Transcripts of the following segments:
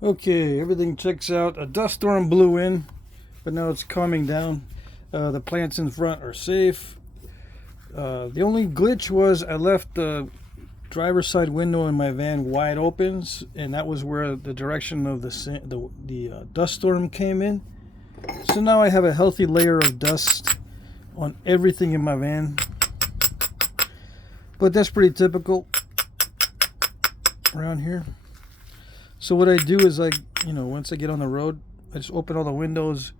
Okay, everything checks out. A dust storm blew in, but now it's calming down. The plants in front are safe. The only glitch was I left the driver's side window in my van wide open, and that was where the direction of the dust storm came in. So now I have a healthy layer of dust on everything in my van. But that's pretty typical around here. So what I do is once I get on the road, I just open all the windows,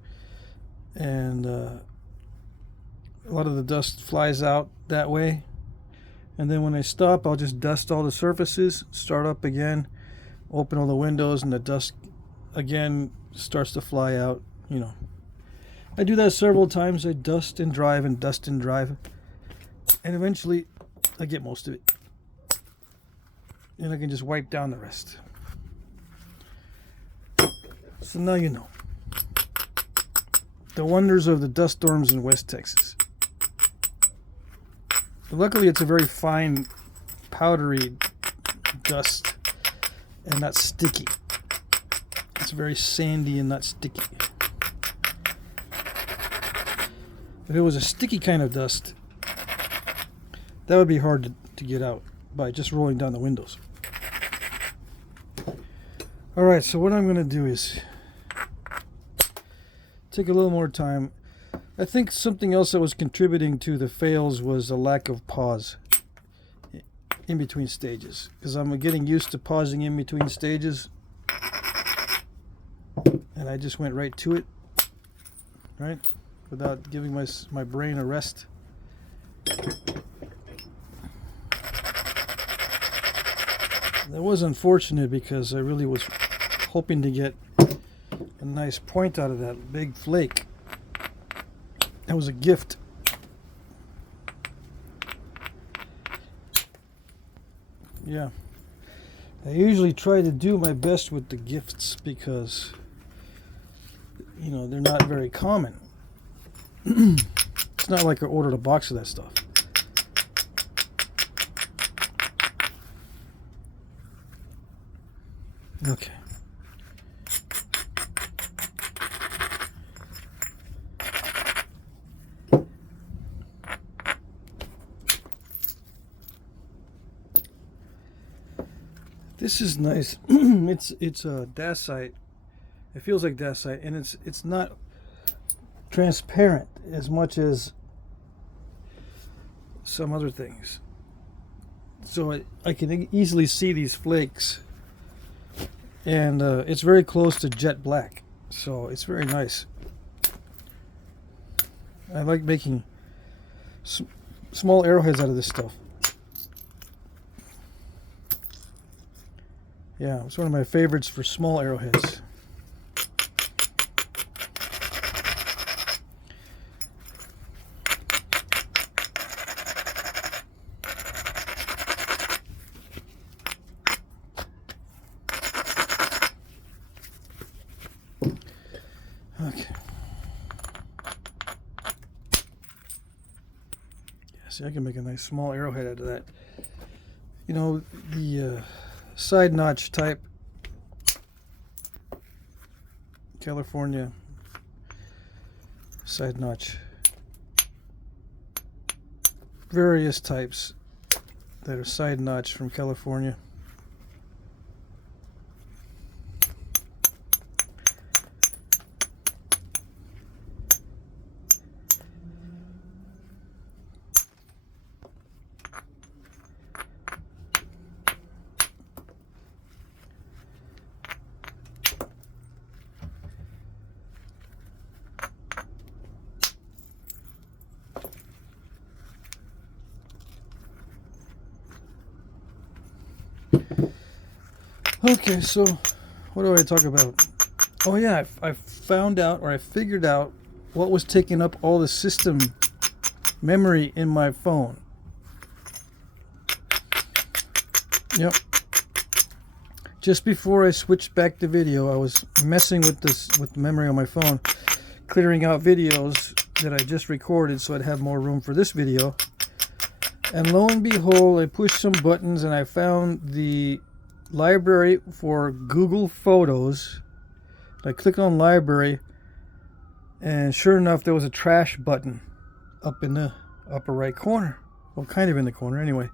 and a lot of the dust flies out that way. And then when I stop, I'll just dust all the surfaces, start up again, open all the windows, and the dust again starts to fly out. I do that several times. I dust and drive and dust and drive, and eventually I get most of it, and I can just wipe down the rest. So now you know the wonders of the dust storms in West Texas. Luckily, it's a very fine, powdery dust and not sticky. It's very sandy and not sticky. If it was a sticky kind of dust, that would be hard to get out by just rolling down the windows. Alright, so what I'm going to do is take a little more time. I think something else that was contributing to the fails was a lack of pause in between stages, because I'm getting used to pausing in between stages, and I just went right to it, right, without giving my brain a rest. That was unfortunate because I really was hoping to get a nice point out of that big flake. That was a gift. Yeah. I usually try to do my best with the gifts because, they're not very common. It's not like I ordered a box of that stuff. Okay. This is nice. it's a Dacite. It feels like Dacite, and it's not transparent as much as some other things. So I can easily see these flakes, and it's very close to jet black, so it's very nice. I like making small arrowheads out of this stuff. Yeah, it's one of my favorites for small arrowheads. Okay. Yeah, see, I can make a nice small arrowhead out of that. The side notch type, California side notch, various types that are side notch from California. Okay, so what do I talk about? Oh yeah, I found out, or I figured out what was taking up all the system memory in my phone. Yep. Just before I switched back to video, I was messing with the memory on my phone, clearing out videos that I just recorded so I'd have more room for this video. And lo and behold, I pushed some buttons and I found the library for Google Photos. I click on library, and sure enough, there was a trash button up in the upper right corner. Well, kind of in the corner anyway.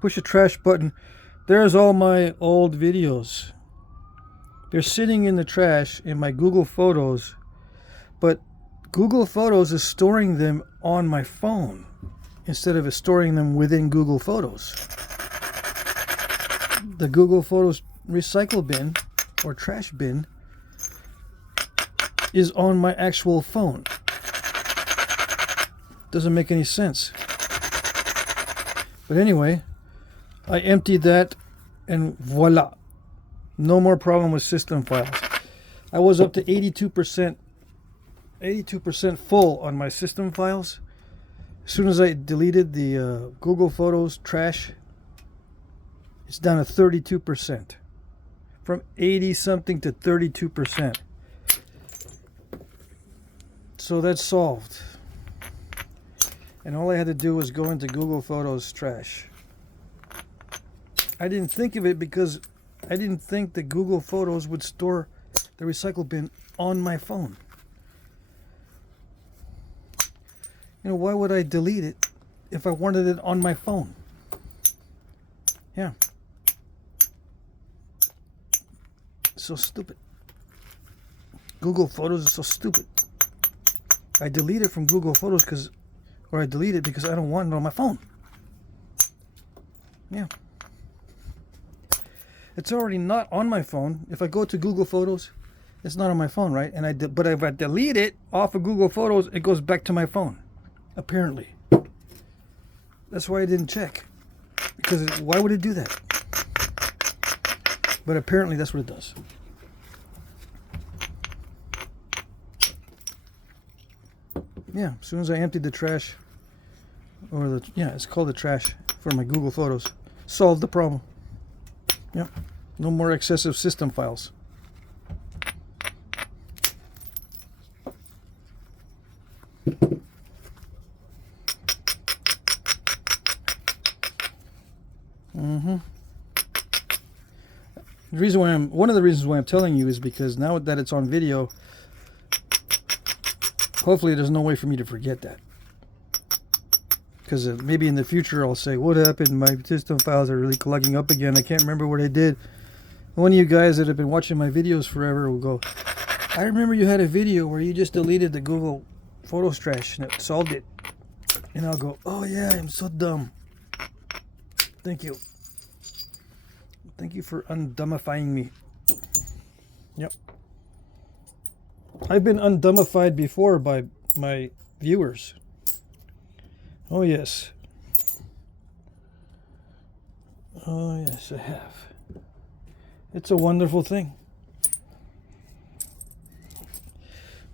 Push the trash button. There's all my old videos. They're sitting in the trash in my Google Photos, but Google Photos is storing them on my phone instead of storing them within Google Photos. The Google Photos recycle bin or trash bin is on my actual phone. Doesn't make any sense. But anyway, I emptied that and voila. No more problem with system files. I was up to 82% full on my system files. As soon as I deleted the Google Photos trash, it's down to 32%. From 80 something to 32%. So that's solved. And all I had to do was go into Google Photos trash. I didn't think of it because I didn't think that Google Photos would store the recycle bin on my phone. You know, why would I delete it if I wanted it on my phone? Yeah. So stupid. Google Photos is so stupid. I delete it from Google Photos I delete it because I don't want it on my phone. Yeah. It's already not on my phone. If I go to Google Photos, it's not on my phone, right? But if I delete it off of Google Photos, it goes back to my phone. Apparently. That's why I didn't check. Because why would it do that? But apparently that's what it does. Yeah, as soon as I emptied the trash, it's called the trash for my Google Photos, solved the problem. Yep, no more excessive system files. One of the reasons why I'm telling you is because now that it's on video, hopefully there's no way for me to forget that. Because maybe in the future I'll say, what happened? My system files are really clogging up again. I can't remember what I did. One of you guys that have been watching my videos forever will go, I remember you had a video where you just deleted the Google Photos trash and it solved it. And I'll go, oh yeah, I'm so dumb. Thank you. Thank you for undumbifying me. Yep. I've been undumbified before by my viewers. Oh yes. Oh yes, I have. It's a wonderful thing.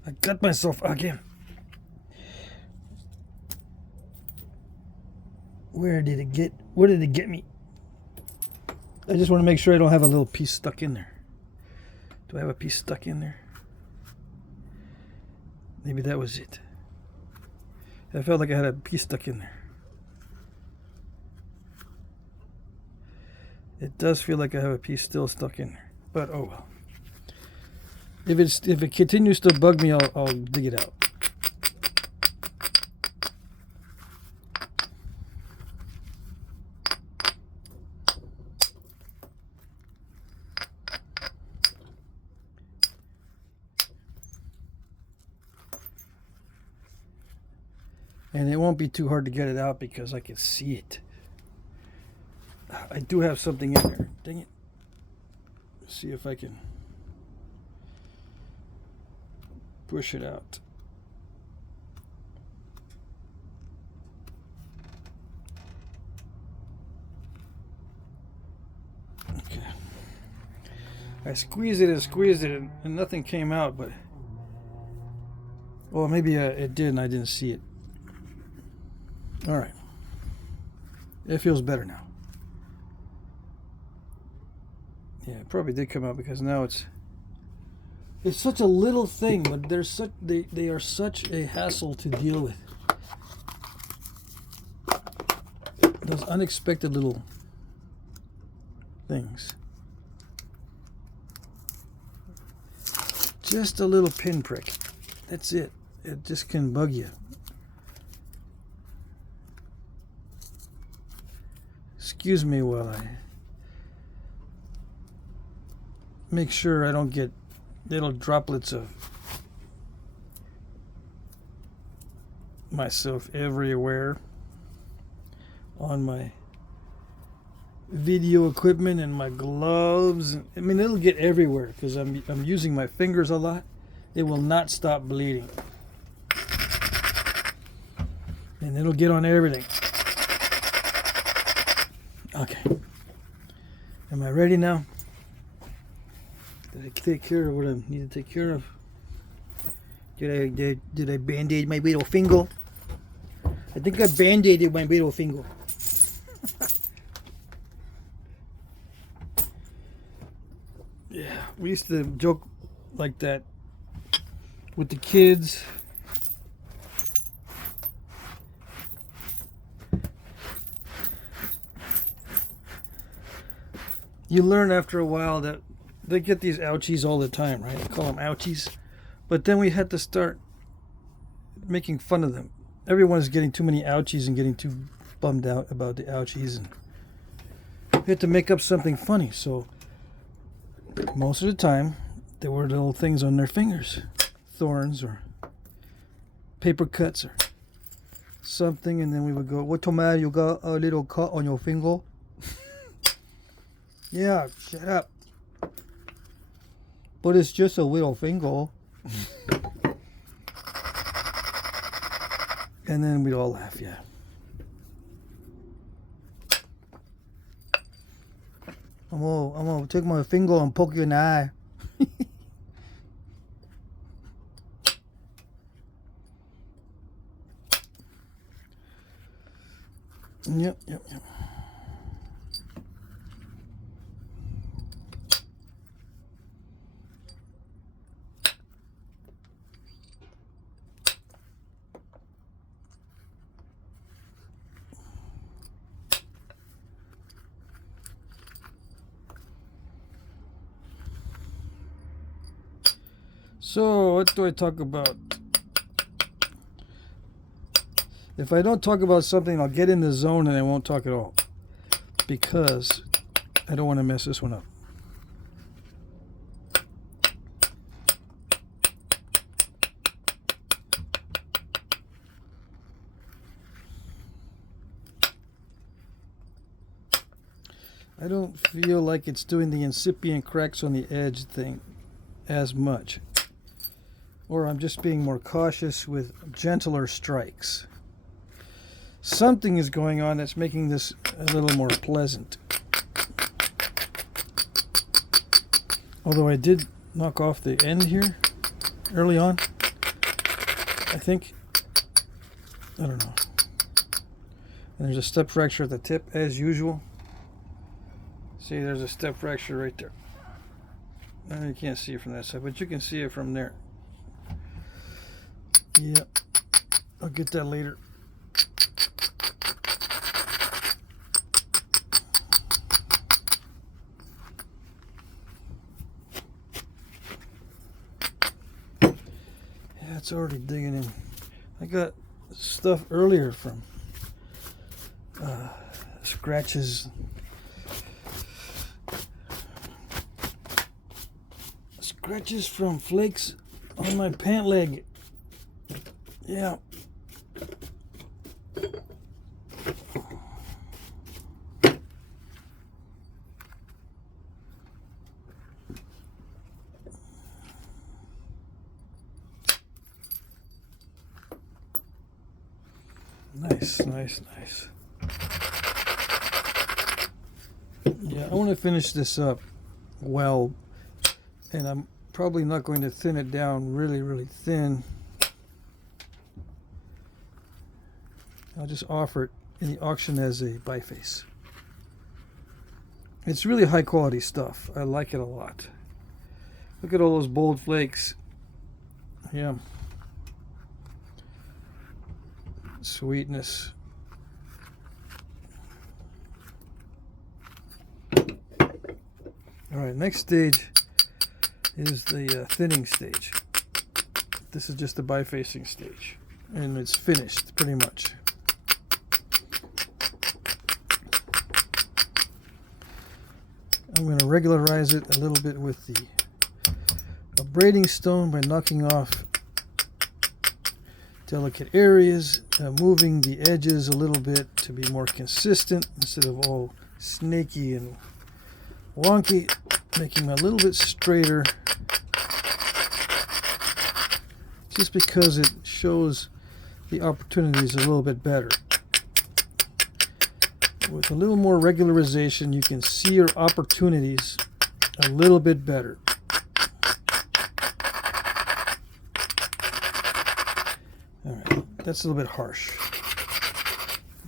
I cut myself again. Where did it get me? I just want to make sure I don't have a little piece stuck in there. Do I have a piece stuck in there? Maybe that was it. I felt like I had a piece stuck in there. It does feel like I have a piece still stuck in there. But oh well. If it continues to bug me, I'll dig it out. And it won't be too hard to get it out because I can see it. I do have something in there. Dang it. Let's see if I can push it out. Okay. I squeezed it and nothing came out, but well, maybe it did and I didn't see it. All right. It feels better now. Yeah, it probably did come out because now it's such a little thing, but they are such a hassle to deal with. Those unexpected little things. Just a little pinprick. That's it. It just can bug you. Excuse me while I make sure I don't get little droplets of myself everywhere on my video equipment and my gloves. I mean, it'll get everywhere because I'm using my fingers a lot. It will not stop bleeding, and it'll get on everything. Okay, am I ready now? Did I take care of what I need to take care of? Did I band-aid my little finger? I think I band-aided my little finger. Yeah, we used to joke like that with the kids. You learn after a while that they get these ouchies all the time, right? They call them ouchies. But then we had to start making fun of them. Everyone's getting too many ouchies and getting too bummed out about the ouchies. And we had to make up something funny. So most of the time, there were little things on their fingers. Thorns or paper cuts or something. And then we would go, "What tomato, you got a little cut on your finger?" Yeah, shut up. But it's just a little finger. And then we'd all laugh, yeah. I'm gonna take my finger and poke you in the eye. Yep. So, what do I talk about? If I don't talk about something, I'll get in the zone and I won't talk at all. Because I don't want to mess this one up. I don't feel like it's doing the incipient cracks on the edge thing as much. Or I'm just being more cautious with gentler strikes. Something is going on that's making this a little more pleasant. Although I did knock off the end here early on, I think. I don't know. And there's a step fracture at the tip as usual. See, there's a step fracture right there. You can't see it from that side, but you can see it from there. Yep, I'll get that later. Yeah, it's already digging in. I got stuff earlier from scratches. Scratches from flakes on my pant leg. Yeah. Nice. Yeah, I want to finish this up well, and I'm probably not going to thin it down really thin. I'll just offer it in the auction as a biface. It's really high quality stuff. I like it a lot. Look at all those bold flakes. Yeah. Sweetness. Alright, next stage is the thinning stage. This is just the bifacing stage, and it's finished pretty much. I'm going to regularize it a little bit with the abrading stone by knocking off delicate areas, moving the edges a little bit to be more consistent instead of all snaky and wonky, making them a little bit straighter, just because it shows the opportunities a little bit better. With a little more regularization, you can see your opportunities a little bit better. Alright, that's a little bit harsh.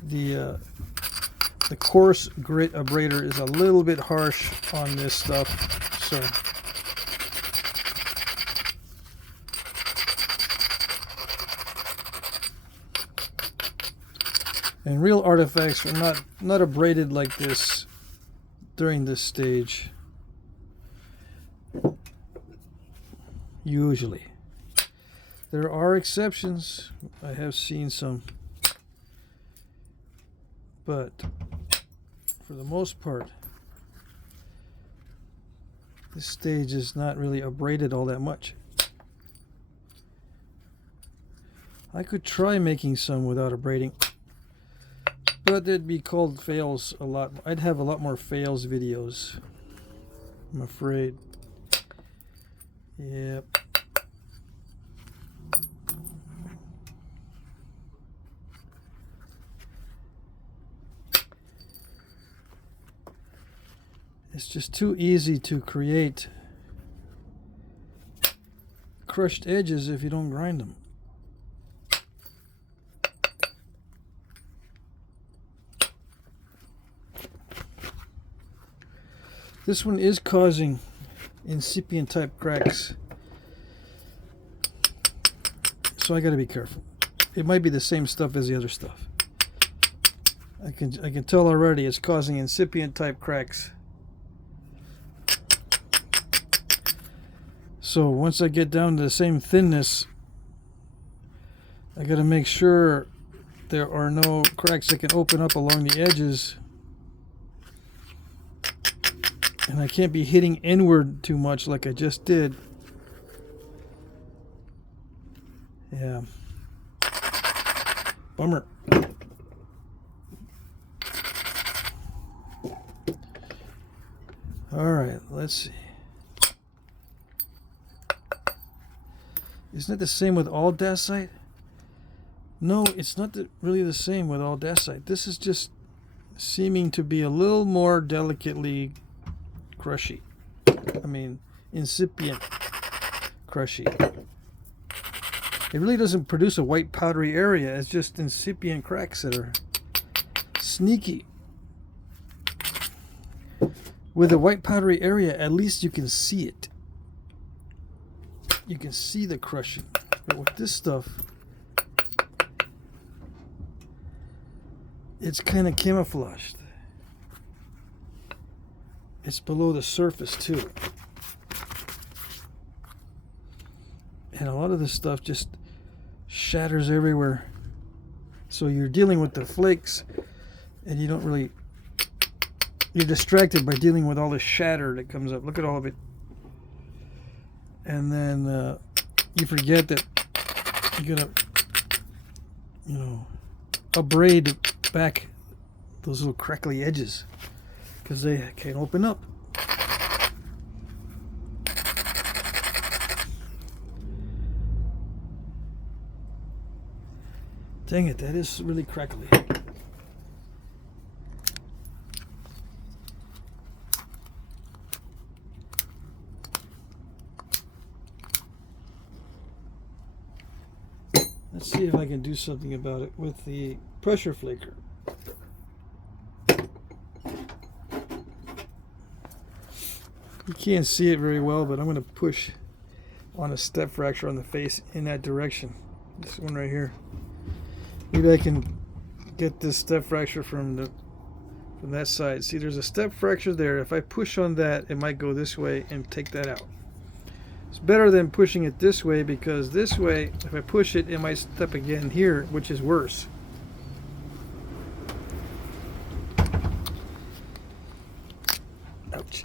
The coarse grit abrader is a little bit harsh on this stuff, so and real artifacts are not abraded like this during this stage, usually. There are exceptions. I have seen some, but for the most part, this stage is not really abraded all that much. I could try making some without abrading, but it'd be called fails a lot. I'd have a lot more fails videos, I'm afraid. Yep. It's just too easy to create crushed edges if you don't grind them. This one is causing incipient type cracks, so I got to be careful. It might be the same stuff as the other stuff. I can tell already it's causing incipient type cracks. So once I get down to the same thinness, I got to make sure there are no cracks that can open up along the edges. And I can't be hitting inward too much like I just did. Yeah. Bummer. Alright, let's see. Isn't it the same with all Dacite? No, it's not really the same with all Dacite. This is just seeming to be a little more delicately crushy. I mean, incipient crushy. It really doesn't produce a white powdery area. It's just incipient cracks that are sneaky. With a white powdery area, at least you can see it. You can see the crushing. But with this stuff, it's kind of camouflaged. It's below the surface too. And a lot of this stuff just shatters everywhere. So you're dealing with the flakes and you don't really, you're distracted by dealing with all the shatter that comes up. Look at all of it. And then you forget that you're gonna, abrade back those little crackly edges because they can't open up. Dang it, that is really crackly. Let's see if I can do something about it with the pressure flaker. You can't see it very well, but I'm going to push on a step fracture on the face in that direction. This one right here. Maybe I can get this step fracture from that side. See, there's a step fracture there. If I push on that, it might go this way and take that out. It's better than pushing it this way, because this way, if I push it, it might step again here, which is worse. Ouch.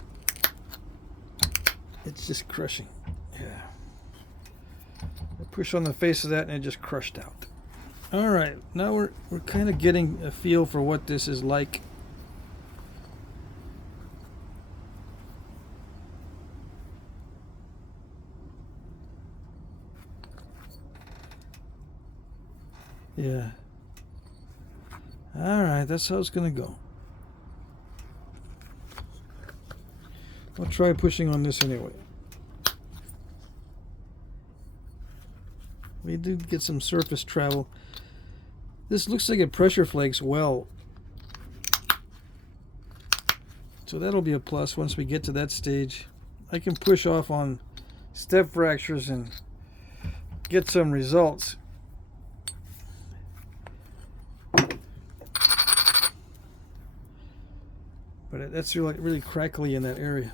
It's just crushing. Yeah. I push on the face of that and it just crushed out. Alright, now we're kind of getting a feel for what this is like. Yeah. Alright, that's how it's going to go. I'll try pushing on this anyway. We do get some surface travel. This looks like it pressure flakes well. So that'll be a plus once we get to that stage. I can push off on step fractures and get some results. But that's really crackly in that area.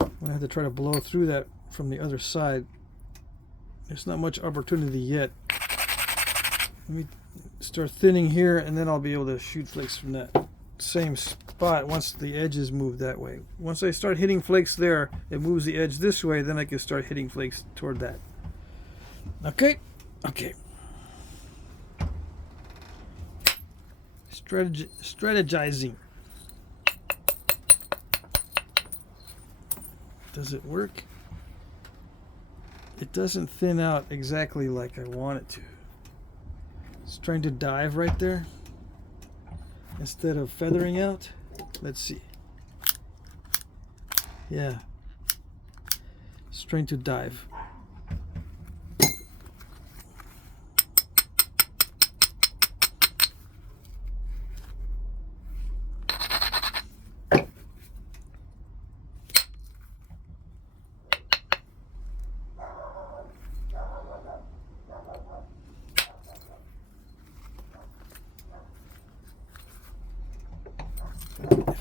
I'm going to have to try to blow through that from the other side. There's not much opportunity yet. Let me start thinning here, and then I'll be able to shoot flakes from that same spot once the edges move that way. Once I start hitting flakes there, it moves the edge this way, then I can start hitting flakes toward that. Okay? Okay. Strategizing. Does it work? It doesn't thin out exactly like I want it to. It's trying to dive right there instead of feathering out. Let's see. Yeah. It's trying to dive.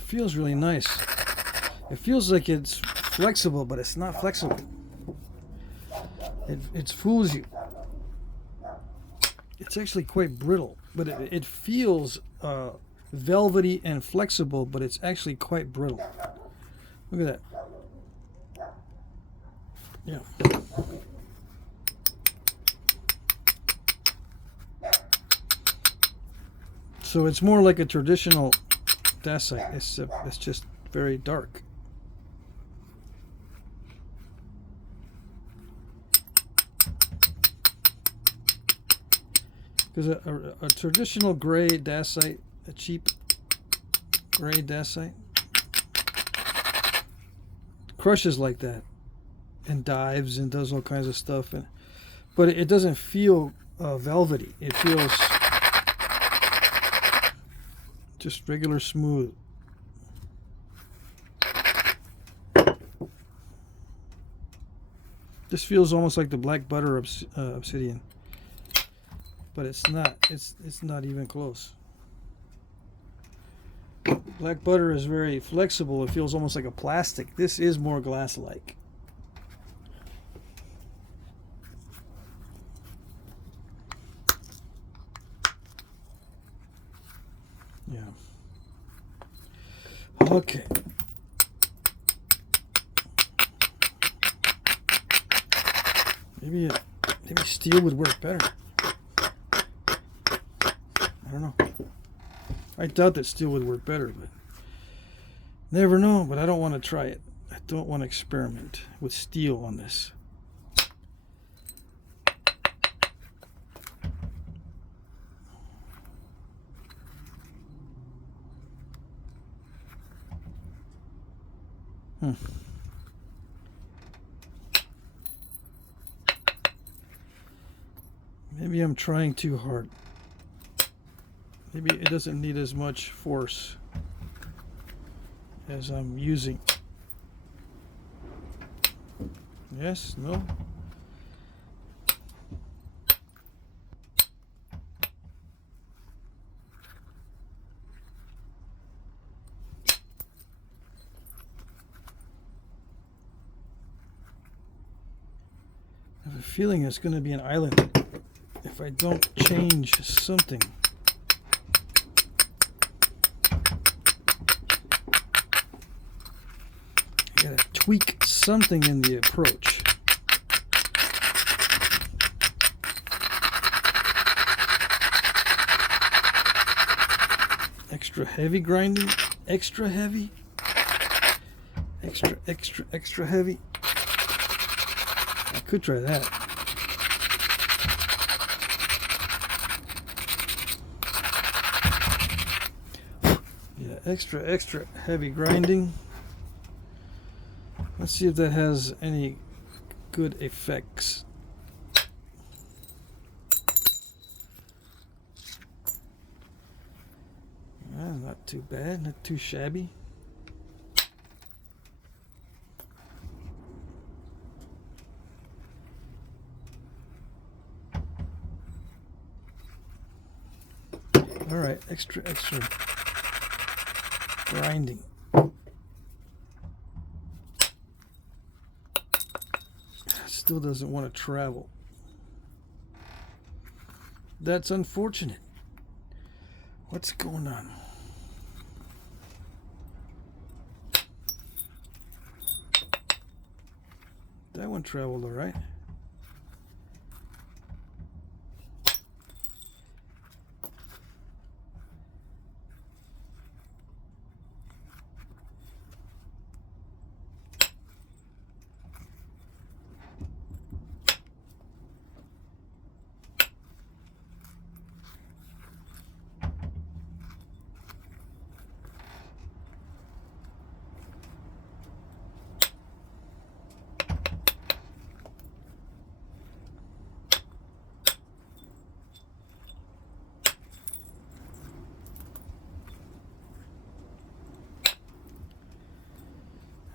Feels really nice. It feels like it's flexible, but it's not flexible. It fools you. It's actually quite brittle, but it feels velvety and flexible, but it's actually quite brittle. Look at that. Yeah. So it's more like a traditional Dacite. It's just very dark. Because a traditional gray Dacite, a cheap gray Dacite, crushes like that and dives and does all kinds of stuff, but it doesn't feel velvety. It feels just regular smooth. This feels almost like the black butter obsidian, but it's not. It's not even close. Black butter is very flexible. It feels almost like a plastic. This is more glass-like. Yeah. Okay. Maybe steel would work better. I don't know. I doubt that steel would work better, but never know. But I don't want to try it. I don't want to experiment with steel on this. Maybe I'm trying too hard. Maybe it doesn't need as much force as I'm using. Yes? No? I have a feeling it's going to be an island if I don't change something. I gotta tweak something in the approach. Extra heavy grinding, extra heavy, extra heavy. I could try that. Yeah, extra heavy grinding. Let's see if that has any good effects. Not too bad, not too shabby. All right, extra grinding. Still doesn't want to travel. That's unfortunate. What's going on? That one traveled all right.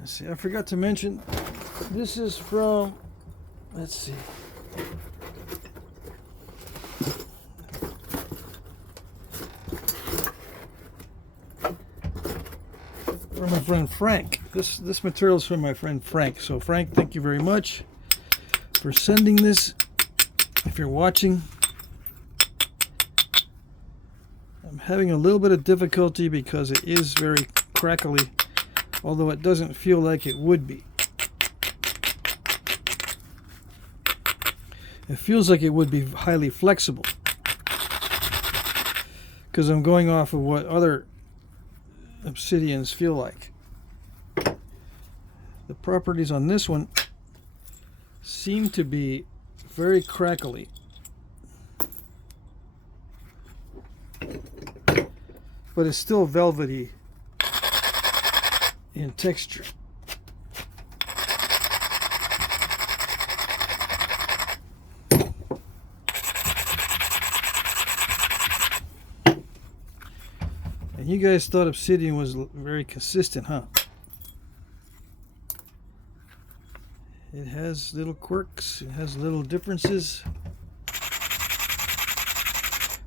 Let's see, I forgot to mention, this is from, let's see. From my friend Frank. This material is from my friend Frank. So Frank, thank you very much for sending this. If you're watching, I'm having a little bit of difficulty because it is very crackly, although it doesn't feel like it would be. It feels like it would be highly flexible because I'm going off of what other obsidians feel like. The properties on this one seem to be very crackly, but it's still velvety in texture. And you guys thought Obsidian was very consistent, huh? It has little quirks, it has little differences.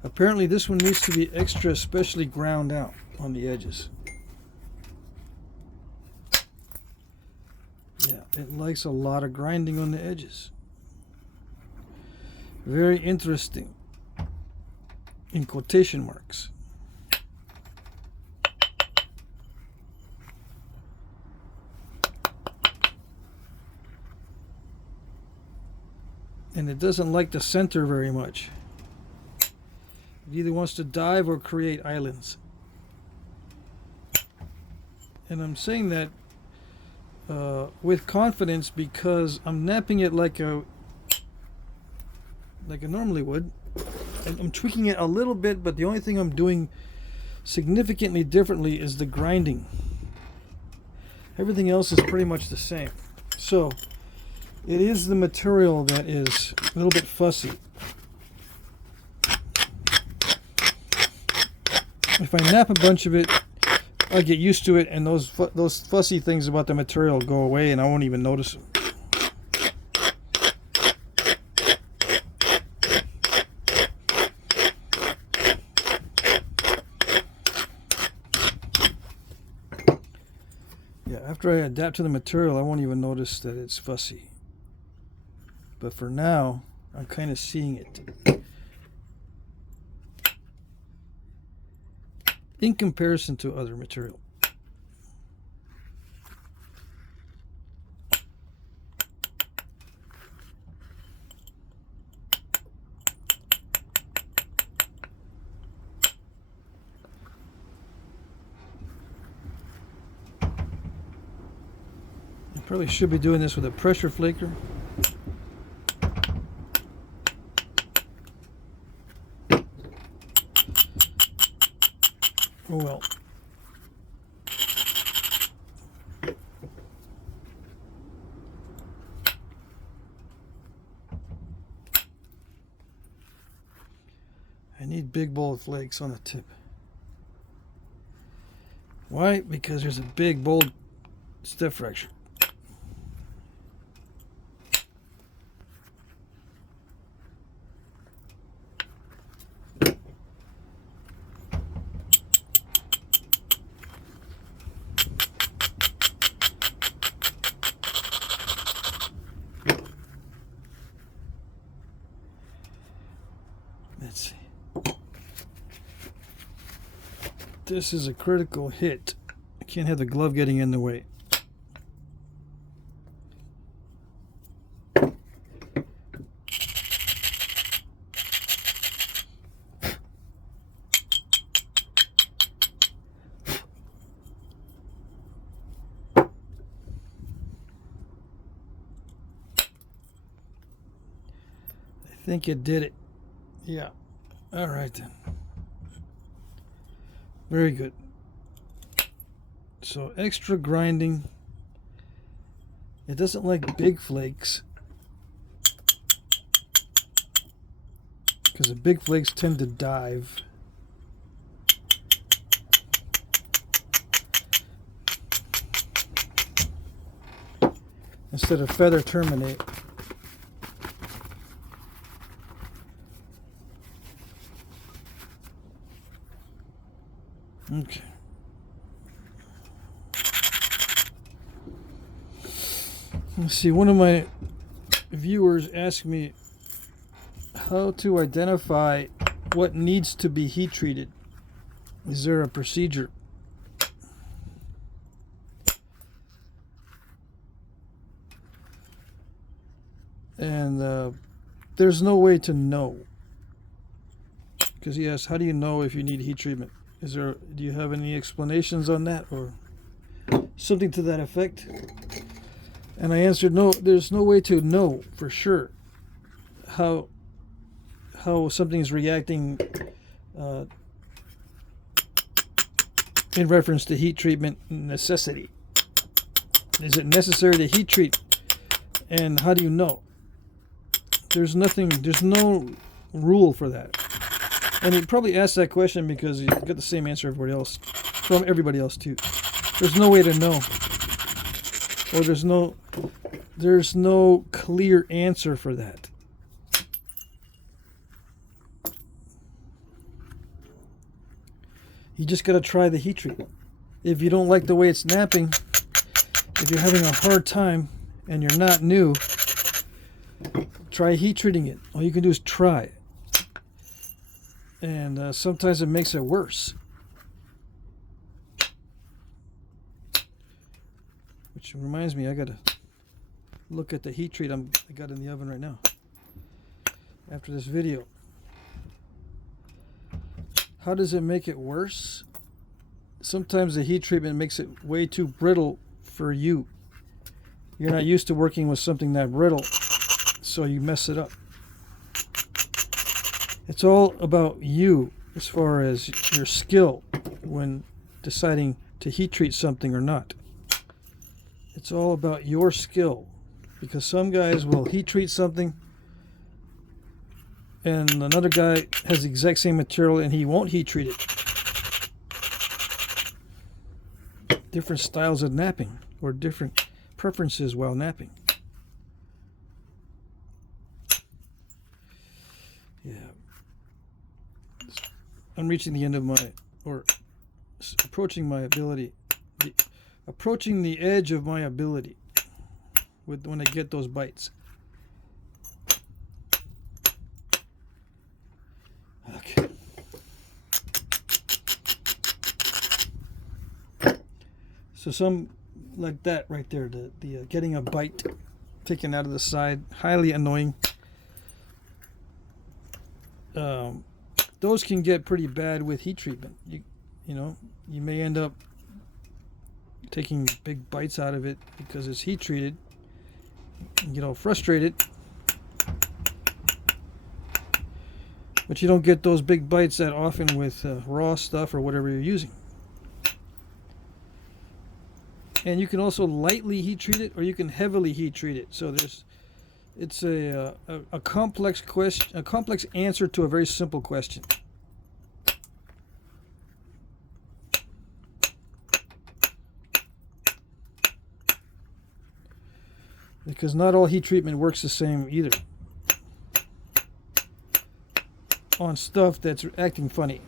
Apparently this one needs to be extra specially ground out on the edges. Yeah, it likes a lot of grinding on the edges. Very interesting, in quotation marks. And it doesn't like the center very much. It either wants to dive or create islands. And I'm saying that with confidence because I'm napping it like I normally would. I'm tweaking it a little bit, but the only thing I'm doing significantly differently is the grinding. Everything else is pretty much the same. So it is the material that is a little bit fussy. If I nap a bunch of it, I'll get used to it, and those fussy things about the material go away, and I won't even notice them. Yeah, after I adapt to the material, I won't even notice that it's fussy. But for now, I'm kind of seeing it. In comparison to other material. I probably should be doing this with a pressure flaker. Oh well. I need big bold flakes on the tip. Why? Because there's a big bold step fracture. Let's see. This is a critical hit. I can't have the glove getting in the way. I think it did it. Yeah. All right then. Very good. So extra grinding. It doesn't like big flakes because the big flakes tend to dive. Instead of feather terminate. Okay. Let's see, one of my viewers asked me how to identify what needs to be heat treated. Is there a procedure? And there's no way to know. Because he asked, how do you know if you need heat treatment? Do you have any explanations on that or something to that effect? And I answered, no, there's no way to know for sure how something is reacting in reference to heat treatment necessity. Is it necessary to heat treat? And how do you know? There's no rule for that. And he probably asked that question because you got the same answer from everybody else too. There's no way to know. Or there's no clear answer for that. You just got to try the heat treatment. If you don't like the way it's napping, if you're having a hard time and you're not new, try heat treating it. All you can do is try it. And sometimes it makes it worse. Which reminds me, I got to look at the heat treat I got in the oven right now. After this video. How does it make it worse? Sometimes the heat treatment makes it way too brittle for you. You're not used to working with something that brittle, so you mess it up. It's all about you as far as your skill when deciding to heat treat something or not. It's all about your skill, because some guys will heat treat something and another guy has the exact same material and he won't heat treat it. Different styles of napping or different preferences while napping. Yeah. I'm reaching the end of approaching my ability, approaching the edge of my ability when I get those bites. Okay. So some like that right there, the getting a bite taken out of the side, highly annoying. Those can get pretty bad with heat treatment. You know, you may end up taking big bites out of it because it's heat treated. You get all frustrated, but you don't get those big bites that often with raw stuff or whatever you're using. And you can also lightly heat treat it, or you can heavily heat treat it. So it's a complex question, a complex answer to a very simple question. Because not all heat treatment works the same either on stuff that's acting funny.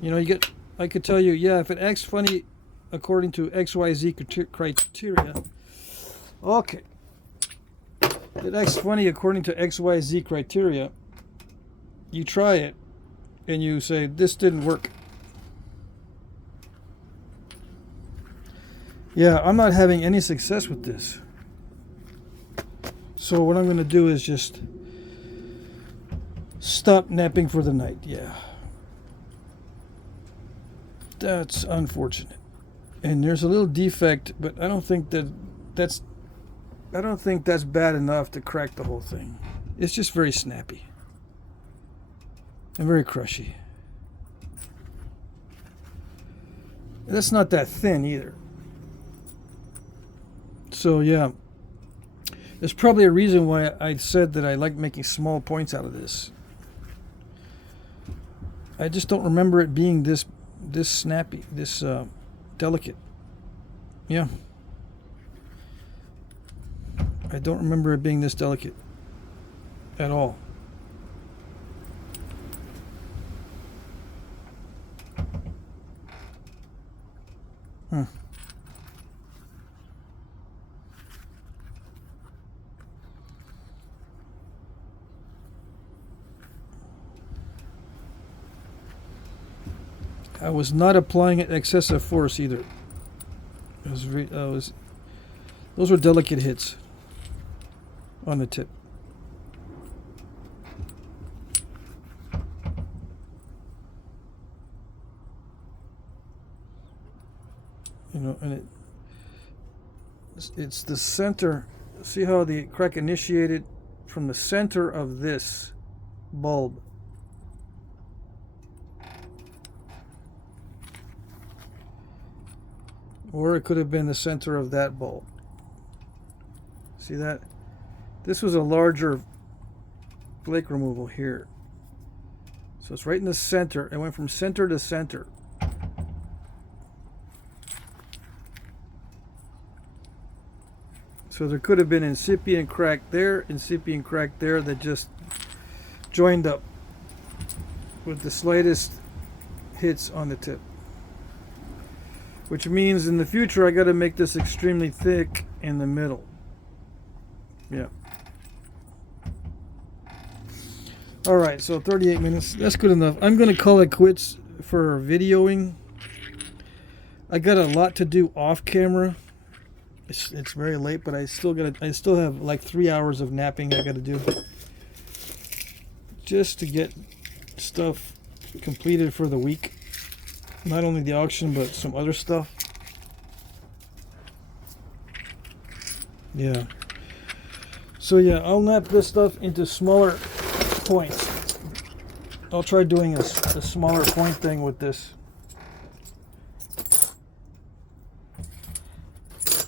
You know, I could tell you, yeah, if it acts funny according to XYZ criteria, okay. It acts funny according to XYZ criteria. You try it and you say, this didn't work. Yeah, I'm not having any success with this. So what I'm going to do is just stop napping for the night. Yeah. That's unfortunate. And there's a little defect, but I don't think that's bad enough to crack the whole thing. It's just very snappy and very crushy. That's not that thin either. So yeah, there's probably a reason why I said that I like making small points out of this. I just don't remember it being this snappy, this delicate. Yeah. I don't remember it being this delicate at all. I was not applying excessive force either. Those were delicate hits on the tip. You know, and it's the center. See how the crack initiated from the center of this bulb. Or it could have been the center of that bulb. See that? This was a larger flake removal here. So it's right in the center. It went from center to center. So there could have been incipient crack there, incipient crack there that just joined up with the slightest hits on the tip. Which means in the future I got to make this extremely thick in the middle. Yeah. Alright, so 38 minutes. That's good enough. I'm going to call it quits for videoing. I got a lot to do off camera. It's very late, but I still have like 3 hours of napping I got to do. Just to get stuff completed for the week. Not only the auction, but some other stuff. Yeah. So yeah, I'll nap this stuff into smaller points. I'll try doing a smaller point thing with this.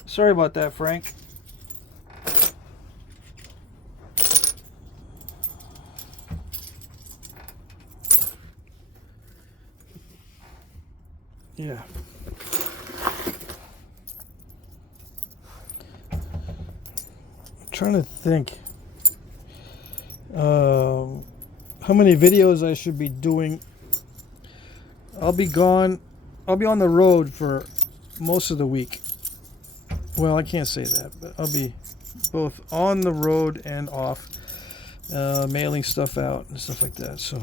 Sorry about that, Frank. Yeah. I'm trying to think how many videos I should be doing. I'll be gone. I'll be on the road for most of the week. Well, I can't say that, but I'll be both on the road and off. mailing stuff out and stuff like that. So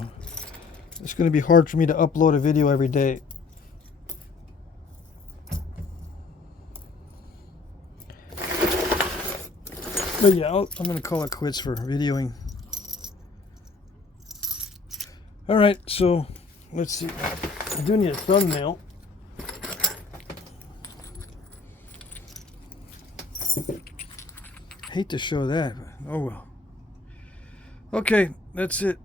it's going to be hard for me to upload a video every day. But yeah, I'm going to call it quits for videoing. Alright, so let's see. I do need a thumbnail. Hate to show that, but oh well. Okay, that's it.